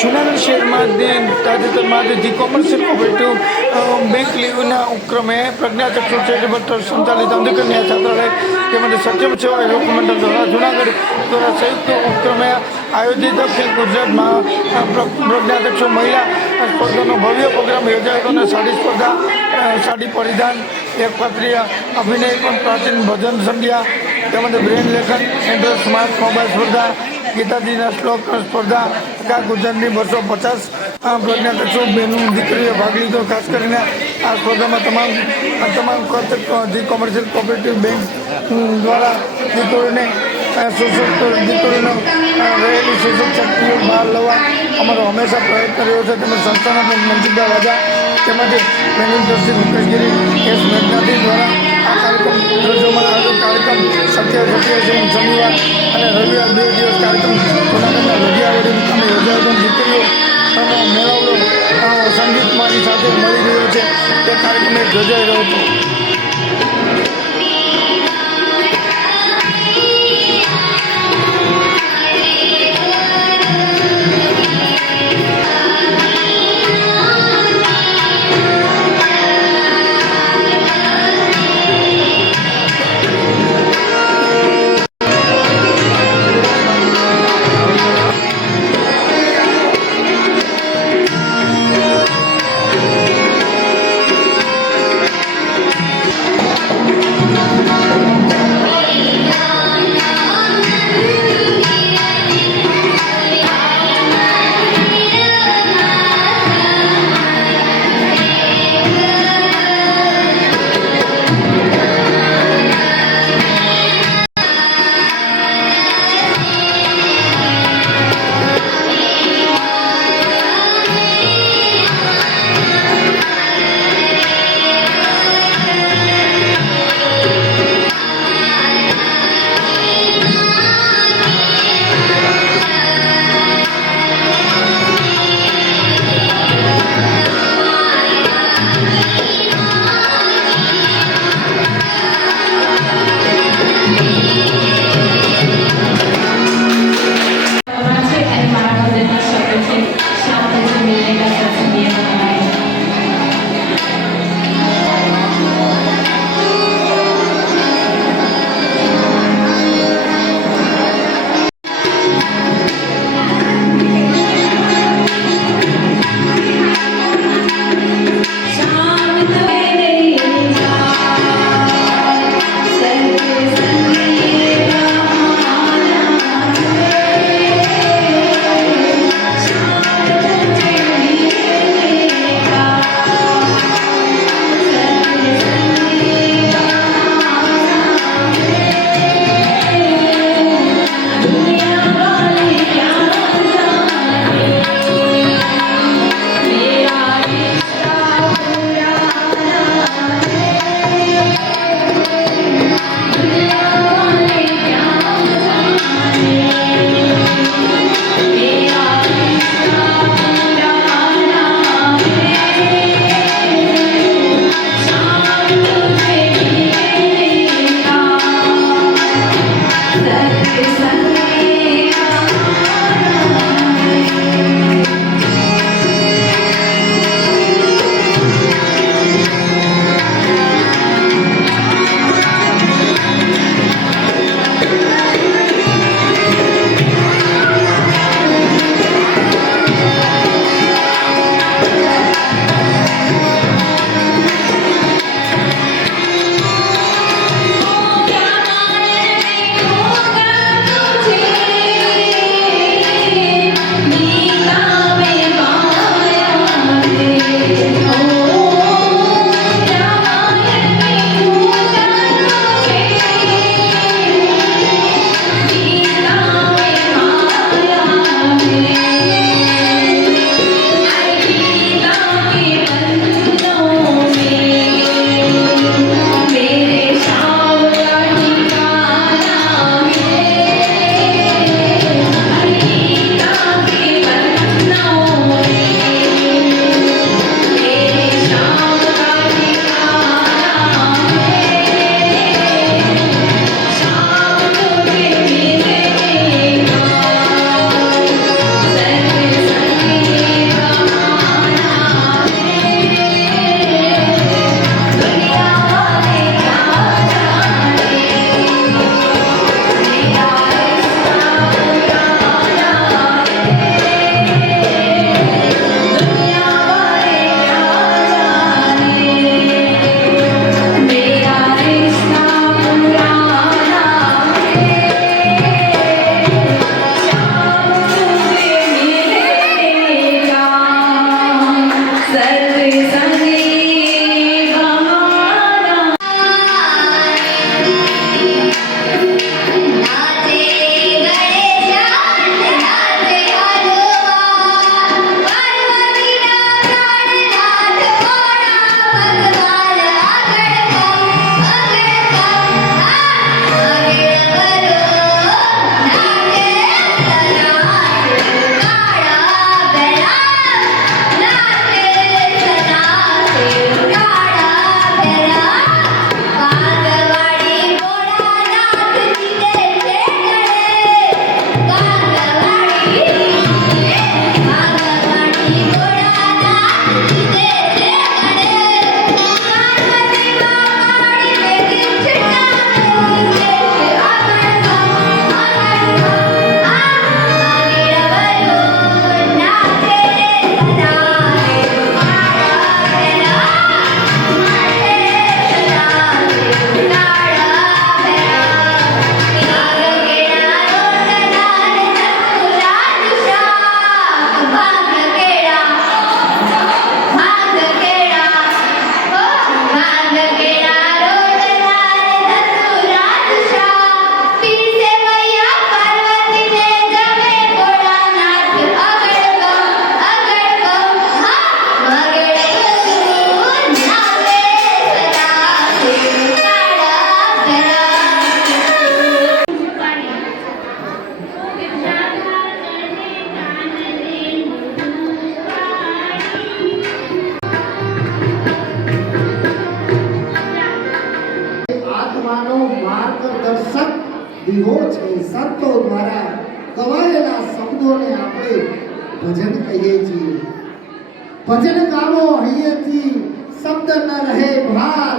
જૂનાગઢ શહેરમાં તાજેતરમાં the commercial cooperative bank લીવના ઉપક્રમે પ્રજ્ઞાચક્ષુ ચેરિટેબલ ટ્રસ્ટ સંચાલિત અંધકન્યા છાત્રાલય તેમજ સક્ષમ સેવા યોગ મંડળ દ્વારા જૂનાગઢ દ્વારા સંયુક્ત ઉપક્રમે આયોજિત અખિલ ગુજરાતમાં પ્રજ્ઞાચક્ષુ મહિલા સ્પર્ધાનો ભવ્ય પ્રોગ્રામ યોજાયો અને સાડી પરિધાન એકપાત્રીય અભિનય પણ પ્રાચીન ભજન સંધ્યા તેમજ બ્રેન લેખન એન્ડ્રોઇડ સ્માર્ટ મોબાઈલ સ્પર્ધા ગીતાજીના શ્લોક સ્પર્ધા આખા ગુજરાતની 250 પ્રજ્ઞાચક્ષુ બહેનો દીકરીઓ ભાગ લીધો. ખાસ કરીને આ સ્પર્ધામાં તમામ ધી કોમર્શિયલ કોઓપરેટિવ બેંક દ્વારા દીકરીઓને દીકરીનો રહેલી સુસુપ્ત શક્તિઓ બહાર લાવવા અમારો હંમેશા પ્રયત્ન રહ્યો છે. તેમજ સંસ્થાના મનસુખભાઈ વાજા તેમજ મેનેજિંગ ટ્રસ્ટી મુકેશગીરી એસ મેઘનાથી દ્વારા આ કાર્યક્રમ યોજવામાં આવ્યો. કાર્યક્રમ 27 શનિવાર અને રવિવાર 2 દિવસ કાર્યક્રમ જૂનાગઢના લઢિયાવાડી મુકામે યોજાયો. દીકરીઓનો મેળાવડો સંગીતમાની સાથે મળી રહ્યો છે. તે કાર્યક્રમ યોજાઈ રહ્યો હતો. વીરો છે, સંતો દ્વારા ગવાયેલા શબ્દોને આપણે ભજન કહીએ છીએ. ભજન ગાવો અહીંયાથી, શબ્દ ન રહે ભાર,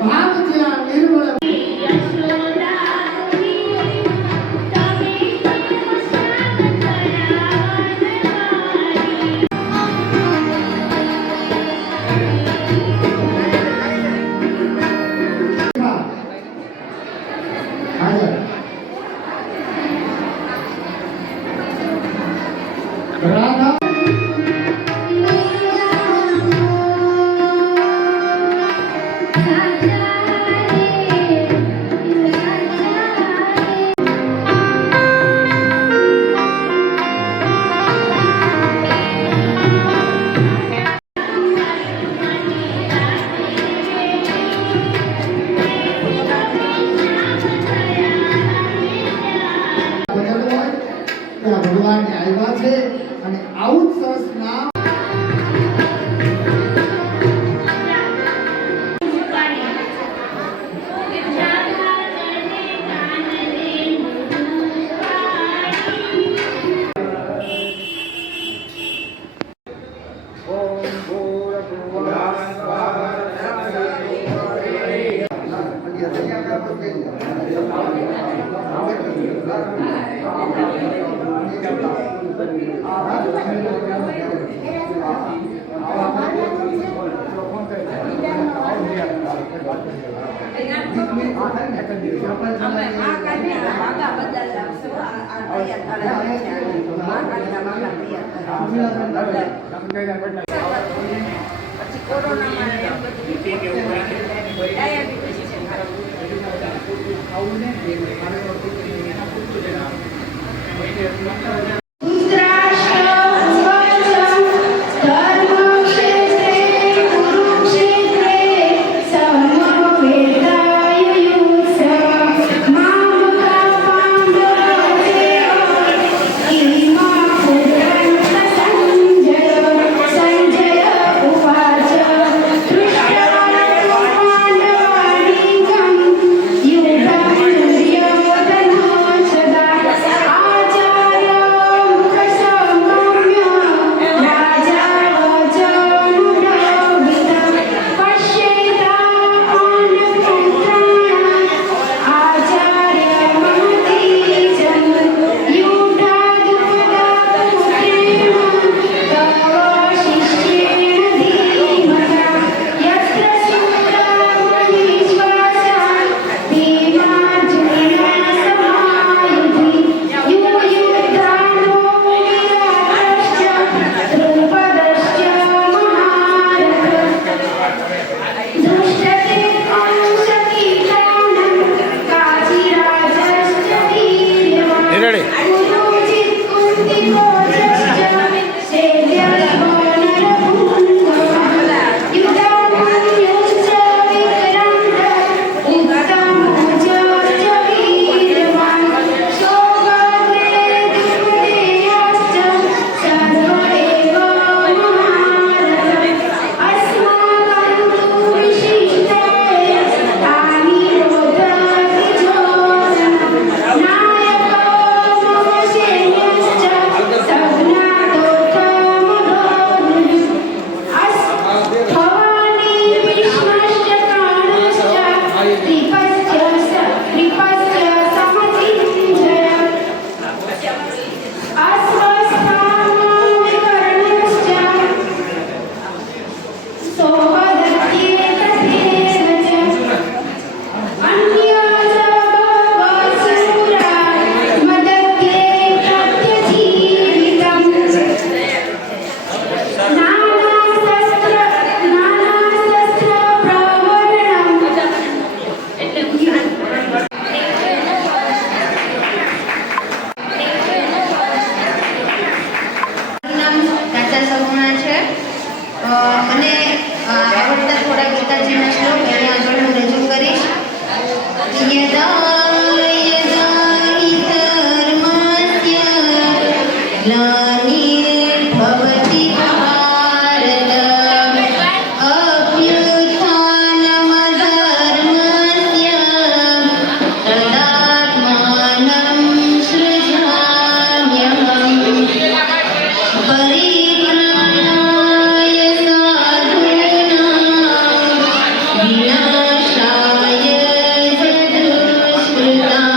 ભાવ જ્યાં નિર્મળ. રાધા ભગવાનને આવ્યા છે અને આવું જ સરસ નામ परित्राणाय साधूनां विनाशाय दुष्कृतां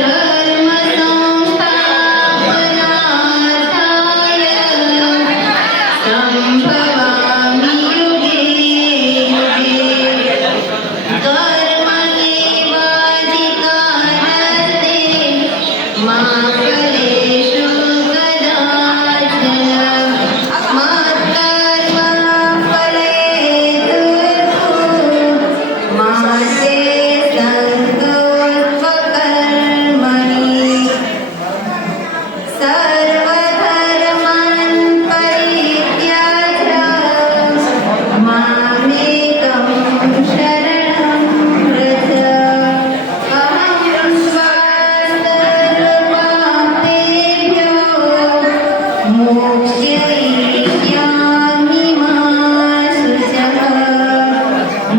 धर्मसंस्थापनार्थाय सम्भवामि युगे युगे कर्मण्येवाधिकारस्ते मा फलेषु कदाचन मत्कर्मफलेषु मा ते सङ्गोऽस्त्वकर्मणि सर्वधर्मान् परित्याज्य मामेकं शरणं व्रज अहं सर्वपापेभ्यो मोक्षयिष्यामि मा शुचः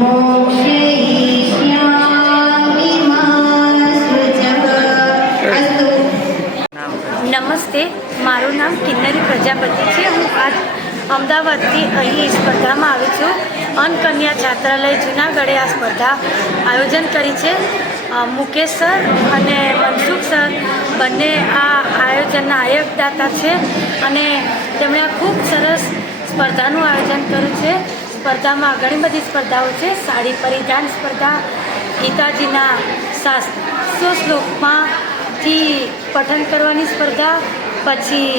मोक्षयिष्यामि मा शुचः अस्तु। નમસ્તે, મારું નામ કિન્નરી પ્રજાપતિ છે. હું આજ અમદાવાદથી અહીં સ્પર્ધામાં આવી છું. અન્નકન્યા છાત્રાલય જુનાગઢે આ સ્પર્ધા આયોજન કરી છે. મુકેશ સર અને મનસુખ સર બંને આ આયોજનના આયોજકદાતા છે અને તેમણે આ ખૂબ સરસ સ્પર્ધાનું આયોજન કર્યું છે. સ્પર્ધામાં ઘણી બધી સ્પર્ધાઓ છે. સાડી પરિધાન સ્પર્ધા, ગીતાજીના 700 શ્લોકમાંથી પઠન કરવાની સ્પર્ધા, પછી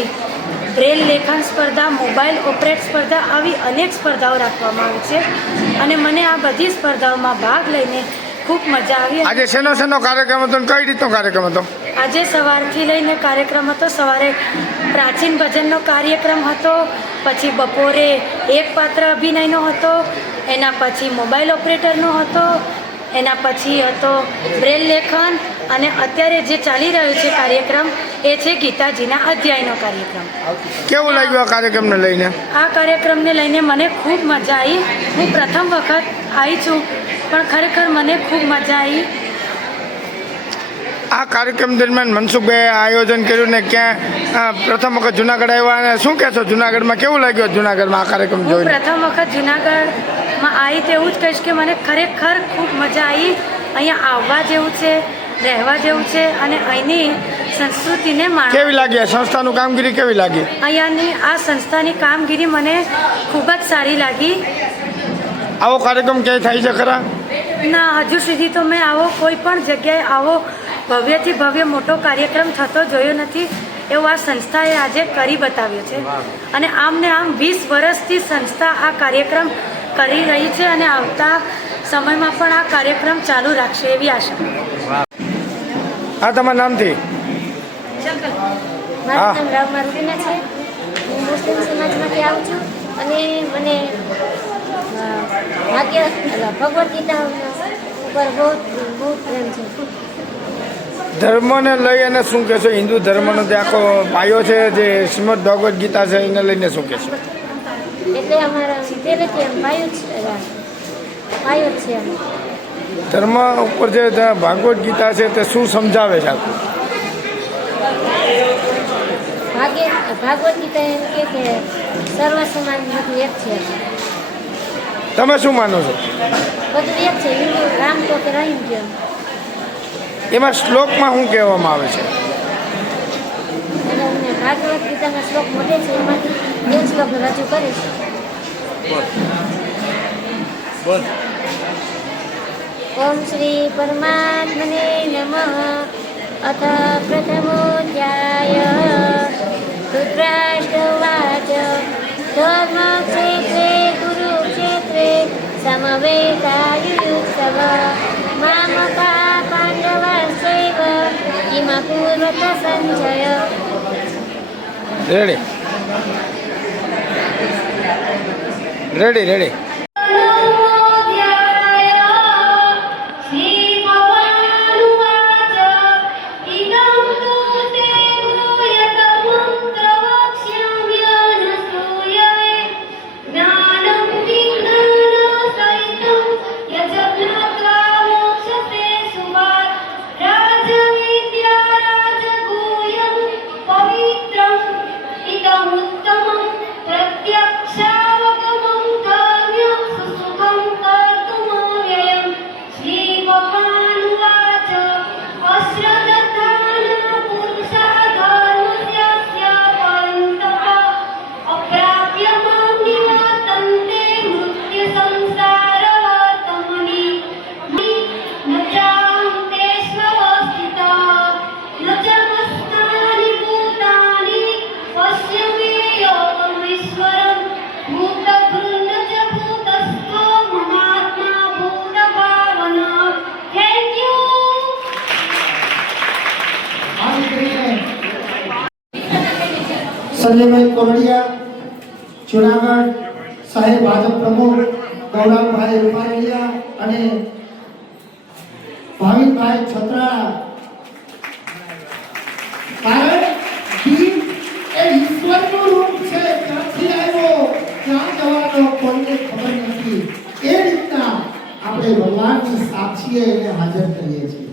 બ્રેલ લેખન સ્પર્ધા, મોબાઈલ ઓપરેટ સ્પર્ધા, આવી અનેક સ્પર્ધાઓ રાખવામાં આવી છે અને મને આ બધી સ્પર્ધાઓમાં ભાગ લઈને ખૂબ મજા આવી. આજે શેનો કાર્યક્રમ હતો અને કઈ રીતનો કાર્યક્રમ હતો? આજે સવારથી લઈને કાર્યક્રમ હતો. સવારે પ્રાચીન ભજનનો કાર્યક્રમ હતો, પછી બપોરે એક પાત્ર અભિનયનો હતો, એના પછી મોબાઈલ ઓપરેટરનો હતો, એના પછી હતો બ્રેલ લેખન અને અત્યારે જે ચાલી રહ્યો છે કાર્યક્રમ એ છે ગીતાજીના અધ્યાયનો કાર્યક્રમ. કેવું લાગ્યું આ કાર્યક્રમને લઈને? આ કાર્યક્રમને લઈને મને ખૂબ મજા આવી. હું પ્રથમ વખત આવી છું પણ ખરેખર મને ખૂબ મજા આવી. આ કાર્યક્રમ દરમિયાન મનસુખભાઈએ આયોજન કર્યું ને ક્યાં પ્રથમ વખત જુનાગઢ આવ્યા અને શું કહેશો જુનાગઢમાં કેવું લાગ્યું જુનાગઢમાં આ કાર્યક્રમ હું જોઈને? પ્રથમ વખત જુનાગઢમાં આવી તો એવું જ કહીશ કે મને ખરેખર ખૂબ મજા આવી. અહીંયા આવવા જેવું છે, રહેવા જેવું છે અને અહીંની સંસ્કૃતિને કેવી લાગી આ સંસ્થાનું કામગીરી કેવી લાગી? અહીંયાની આ સંસ્થાની કામગીરી મને ખૂબ જ સારી લાગી. આવો કાર્યક્રમ ક્યાંય થાય છે ખરા? ના, હજુ સુધી તો મેં આવો કોઈ પણ જગ્યાએ આવો ભવ્યથી ભવ્ય મોટો કાર્યક્રમ થતો જોયો નથી. એવો આ સંસ્થાએ આજે કરી બતાવ્યો છે અને આમને આમ 20 વર્ષથી સંસ્થા આ કાર્યક્રમ કરી રહી છે અને આવતા સમયમાં પણ આ કાર્યક્રમ ચાલુ રાખશે એવી આશા. હા, તમારા નામથી? મારું નામ રાવ મારુદીના છે. હું મુસ્લિમ સમાજમાંથી આવું છું અને મને ભગવદ્ ગીતા ઉપર બહુ પ્રેમ છે. ધર્મને લઈ અને શું કહેશો? હિન્દુ ધર્મનો જે આખો પાયો છે જે શ્રીમદ ભગવદ્ ગીતા છે એને લઈને શું કહેશો? એટલે અમારા પહેલેથી એમ પાયો જ છે. ધર્મ ઉપર જે ભાગવદ્ ગીતા છે તે શું સમજાવે છે આખું? ભાગવદ્ ગીતા એમ કે સર્વ સમાન બધું એક છે. તમે શું માનો છો? બધું એક છે. હિન્દુ રામ તો કે રહીમ છે. એમાં શ્લોકમાં શું કહેવામાં આવે છે? અને અમને ભાગવદ્ ગીતાના શ્લોક મળે છે એમાંથી એક શ્લોક રજૂ કરીશ. ઓમ શ્રી પરમાત્મને નમઃ. અથ પ્રથમોધ્યાય. ધૃતરાષ્ટ્રવાચ ધર્મક્ષેત્રે કુરુક્ષેત્રે સમવેતાયુત્સવ મામકા પાંડવસ્યૈવ કિમકુર્વત સંજય. રેડી. રાજવિદ્યા રાજગુહ્યં પવિત્રં સંજયભાઈ કોરડિયા જુનાગઢ, સાહેબ ભાજપ પ્રમુખ ગૌરવભાઈ રૂપારેલિયા અને ભાવિનભાઈ છત્રાળા. કારણ ગીત એ ઈશ્વરનું રૂપ છે, ક્યાંથી આવ્યો ક્યાં જવાનો કોઈને ખબર નથી. એ રીતના આપણે ભગવાનની સાક્ષીએ એને હાજર કરીએ છીએ.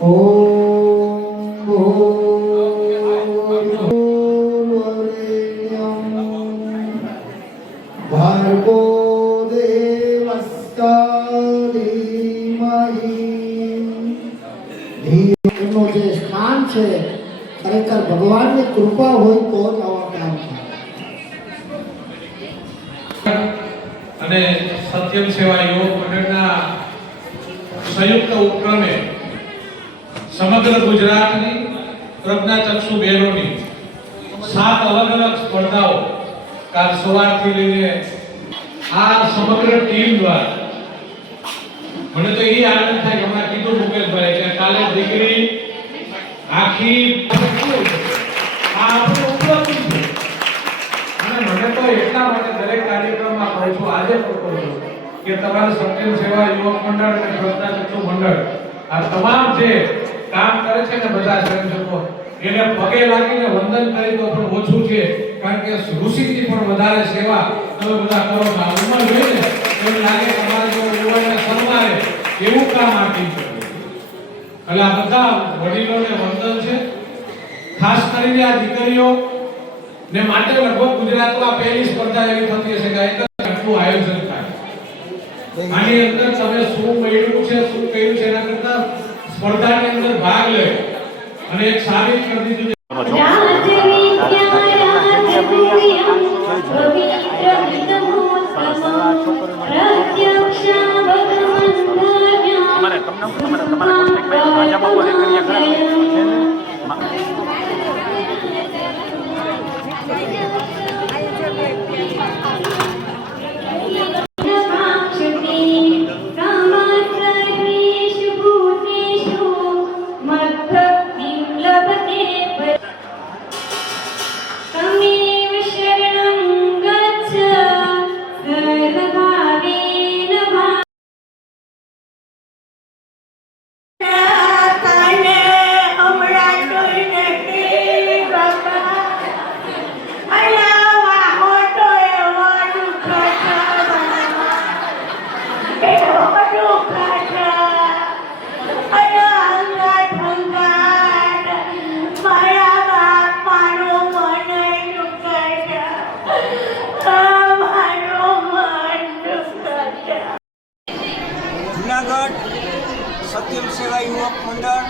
ઓમ ભર્ગો દેવસ્ય ધીમહિ. એમનું જે સ્થાન છે ખરેખર ભગવાનની કૃપા હોય તો જ આવા કામ થાય. અને સત્યમ સેવા યુવક મંડળના સંયુક્ત ઉપક્રમે સમગ્ર ગુજરાતની પ્રજ્ઞાચક્ષુ બહેનોની 7 અલગ અલગ સ્પર્ધાઓ કાલ સવારથી લઈને આ સમગ્ર ટીમ દ્વારા મને તો એ આનંદ થાય કે હમણાં કીધું મુકેશભાઈ કે કાલે દીકરી આખી આ આપણું ઉપલબ્ધિ છે. અને મને તો એટલા માટે દરેક કાર્યક્રમમાં કહું છું, આજે પણ કહું છું કે તમારું સત્યમ સેવા યુવક મંડળ અને પ્રજ્ઞાચક્ષુ મંડળ આ તમામ જે કામ કરે છે ને બધા સ્વયંસેવકો એને પગે લાગીને વંદન કરી તો પણ ઓછું છે. કારણ કે ઋષિથી પણ વધારે સેવા તમે બધા કરો છો. આ ઉંમર જોઈને એમ લાગે તમારે જો યુવાનને સન્માને એવું કામ આ ટીમ કરે. એટલે આ બધા વડીલોને વંદન છે. ખાસ કરીને આ દીકરીઓ ને માટે લગભગ ગુજરાતમાં પહેલી સ્પર્ધા એવી થતી હશે કે આટલું આયોજન થાય. આની અંદર તમે શું મળ્યું છે, શું કર્યું છે એના કરતા સ્પર્ધાની અંદર ભાગ લે અને એક સાબિત કરી દીધું. જુનાગઢ સત્યમ સેવા યુવક મંડળ,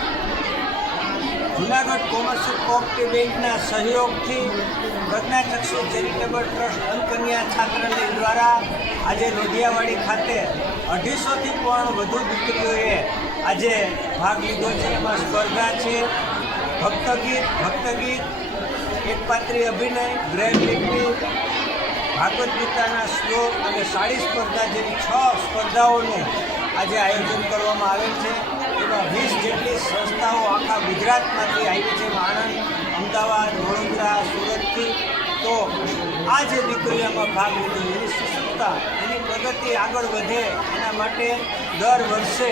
જુનાગઢ કોમર્શિયલ કોઓપરેટિવ બેંકના સહયોગથી પ્રજ્ઞાચક્ષુ ચેરિટેબલ ટ્રસ્ટ અનકન્યા છાત્રાલય દ્વારા આજે લોઢિયાવાડી ખાતે 250થી પણ વધુ દીકરીઓએ આજે ભાગ લીધો છે. એમાં સ્પર્ધા છે ભક્તગીત, એકપાત્રી અભિનય, બ્રેલ લિપી, ભાગવત ગીતાના શ્લોક અને સાડી સ્પર્ધા જેવી 6 સ્પર્ધાઓનું આજે આયોજન કરવામાં આવેલ છે. એમાં 20 જેટલી સંસ્થાઓ આખા ગુજરાતમાંથી આવી છે, આણંદ, અમદાવાદ, વડોદરા, સુરતથી. તો આ જે દીકરીઓમાં ભાગ લીધો એની સશક્તતા, એની પ્રગતિ આગળ વધે એના માટે દર વર્ષે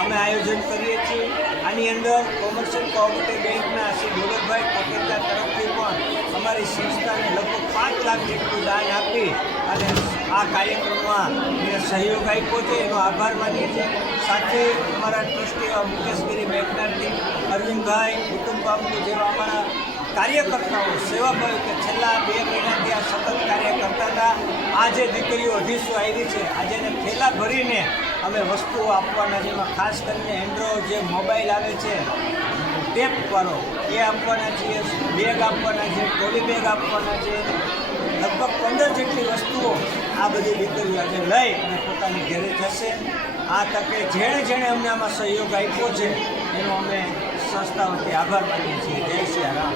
અમે આયોજન કરીએ છીએ. આની અંદર કોમર્શિયલ કોઓપરેટિવ બેંકના શ્રી દોલતભાઈ કોટેચા તરફથી પણ અમારી સંસ્થાને લગભગ 5 લાખ જેટલું દાન આપી અને આ કાર્યક્રમમાં સહયોગ આપ્યો છે. એનો આભાર માનીએ છીએ. સાથે અમારા ટ્રસ્ટી મુકેશગીરી બેંકનાથી અરવિંદભાઈ, કુટુંબ બાપુ જેવા અમારા કાર્યકર્તાઓ સેવાભાવી કે છેલ્લા 2 મહિનાથી આ સતત કાર્ય કરતા હતા. આ જે દીકરીઓ 250 આવી છે, આજે એને થેલા ભરીને અમે વસ્તુઓ આપવાના, જેમાં ખાસ કરીને એન્ડ્રોઇડ જે મોબાઈલ આવે છે ટેપ વાળો એ આપવાના છીએ, બેગ આપવાના છે, ટ્રોલી બેગ આપવાના છે. લગભગ 15 જેટલી વસ્તુઓ આ બધી દીકરીઓ આજે લઈ અને પોતાની ઘરે જશે. આ તકે જેણે અમને આમાં સહયોગ આપ્યો છે એનો અમે સંસ્થાઓથી આભાર માનીએ છીએ. જય શ્રી રામ.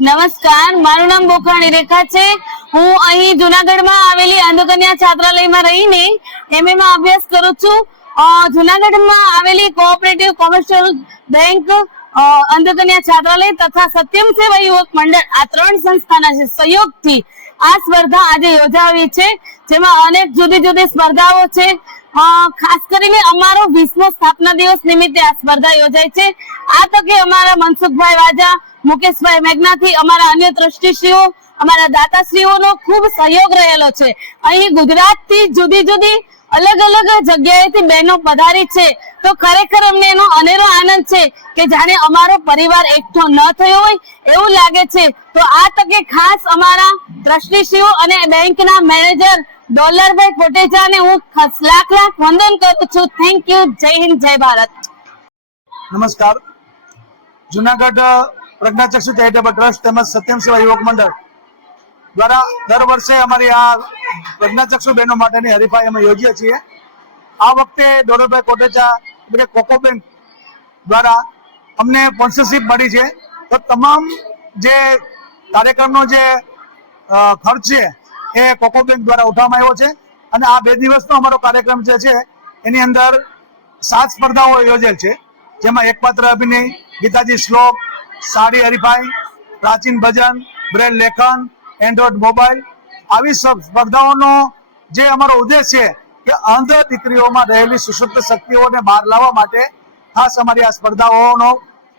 નમસ્કાર, મારું નામ બોખાણી રેખા છે. હું અહીં જુનાગઢમાં આવેલી અંધકન્યા છાત્રાલયમાં રહીને એમએ માં અભ્યાસ કરું છું. જુનાગઢમાં આવેલી કોઓપરેટિવ કોમર્શિયલ બેંક અંધકન્યા છાત્રાલય તથા સત્યમ સેવા યુવક મંડળ આ 3 સંસ્થાના સહયોગથી આ સ્પર્ધા આજે યોજાવી છે, જેમાં અનેક જુદી જુદી સ્પર્ધાઓ છે. ખાસ કરીને અમારો 20મો સ્થાપના દિવસ નિમિત્તે આ સ્પર્ધા યોજાય છે. આ તકે અમારા મનસુખભાઈ વાજા, મુકેશભાઈ મેઘનાથી, અમારા અન્ય ટ્રસ્ટીશ્રીઓ, અમારા દાતાશ્રીઓનો ખૂબ સહયોગ રહેલો છે. અહીં ગુજરાતથી જુદી જુદી અલગ અલગ જગ્યાએથી બહેનો પધારી છે, તો ખરેખર અમને એનો અનેરો આનંદ છે કે જાણે અમારો પરિવાર એકઠો ન થયો હોય એવું લાગે છે. તો આ તકે ખાસ અમારા ટ્રસ્ટીશ્રીઓ અને બેંકના મેનેજર ડોલરભાઈ કોટેચાને હું લાખ લાખ વંદન કરું છું. Thank you. જય હિન્દ, જય ભારત. નમસ્કાર. જુનાગઢ પ્રજ્ઞાચક્ષુ ચેરિટેબલ ટ્રસ્ટ તેમજ સત્યમ સેવા યુવક મંડળ દ્વારા દર વર્ષે અમારી આ પ્રજ્ઞાચક્ષુ બહેનો માટેની હરીફાઈ અમે યોજીએ છીએ. આ વખતે ડોલરભાઈ કોટેચા એટલે કોકો બેંક દ્વારા અમને સ્પોન્સરશિપ મળી છે. તો તમામ જે કાર્યક્રમનો જે ખર્ચ છે એ કોકો બેંક દ્વારા ઉઠાવવામાં આવ્યો છે. અને આ 2 દિવસનો અમારો કાર્યક્રમ જે છે એની અંદર 7 સ્પર્ધાઓ યોજેલ છે, જેમાં એકપાત્ર અભિનય, ગીતાજી શ્લોક, સાડી હરીફાઈ, પ્રાચીન ભજન, બ્રેલ લેખન, એન્ડ્રોઈડ મોબાઈલ, આવી સ્પર્ધાઓનો જે અમારો ઉદ્દેશ છે કે અંધ દીકરીઓમાં રહેલી સુષુપ્ત શક્તિઓને બહાર લાવવા માટે ખાસ અમારી આ સ્પર્ધાઓનો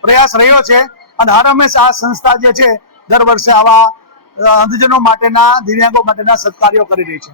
પ્રયાસ રહ્યો છે. અને હર હંમેશા આ સંસ્થા જે છે દર વર્ષે આવા અંધજનો માટેના, દિવ્યાંગો માટેના સત્કાર્યો કરી રહી છે.